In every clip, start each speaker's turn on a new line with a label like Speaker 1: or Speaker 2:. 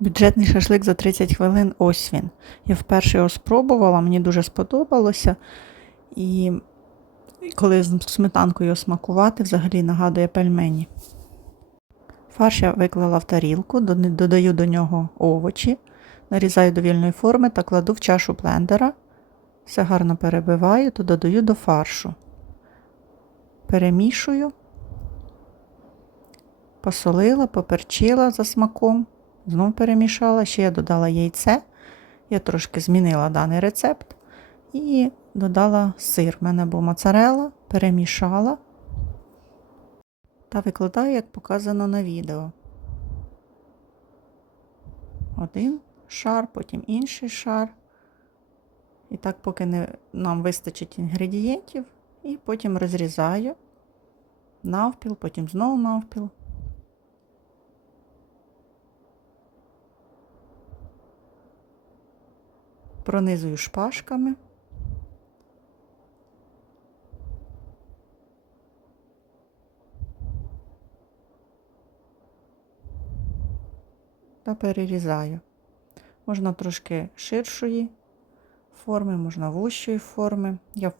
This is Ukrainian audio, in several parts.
Speaker 1: Бюджетний шашлик за 30 хвилин, ось він. Я вперше його спробувала, мені дуже сподобалося. І коли з сметанкою його смакувати, взагалі нагадує пельмені. Фарш я виклала в тарілку, додаю до нього овочі, нарізаю до вільної форми та кладу в чашу блендера. Все гарно перебиваю, то додаю до фаршу. Перемішую, посолила, поперчила за смаком, знов перемішала, ще я додала яйце. Я трошки змінила даний рецепт і додала сир. У мене був моцарелла, перемішала та викладаю, як показано на відео. Один шар, потім інший шар. І так, поки не, нам вистачить інгредієнтів, і потім розрізаю навпіл, потім знову навпіл. Пронизую шпажками. Та перерізаю. Можна трошки ширшої форми, можна вущої форми. Я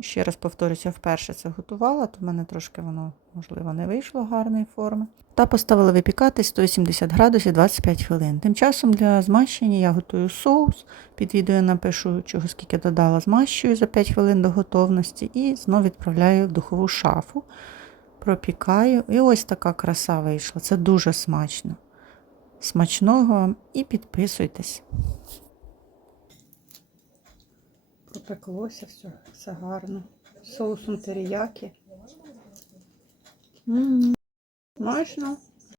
Speaker 1: ще раз повторюся, вперше це готувала, то в мене трошки воно, можливо, не вийшло гарної форми. Та поставила випікати 170 градусів 25 хвилин. Тим часом для змащення я готую соус. Під відео напишу, чого скільки додала, змащую за 5 хвилин до готовності і знову відправляю в духову шафу. Пропікаю. І ось така краса вийшла. Це дуже смачно. Смачного вам і підписуйтесь. Пропеклося все, все гарно. Соусом теріякі. М, Смачно.